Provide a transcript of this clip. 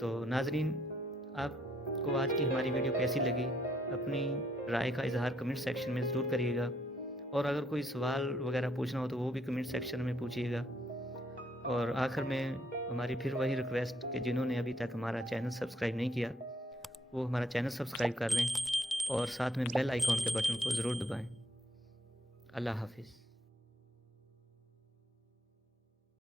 तो नाज़रीन, आपको आज की हमारी वीडियो कैसी लगी? अपनी राय का इज़हार कमेंट सेक्शन में ज़रूर करिएगा, और अगर कोई सवाल वगैरह पूछना हो तो वो भी कमेंट सेक्शन में पूछिएगा। और आखिर में हमारी फिर वही रिक्वेस्ट कि जिन्होंने अभी तक हमारा चैनल सब्सक्राइब नहीं किया, वो हमारा चैनल सब्सक्राइब कर लें और साथ में बेल आइकॉन के बटन को ज़रूर दबाएँ। अल्लाह हाफ़िज़।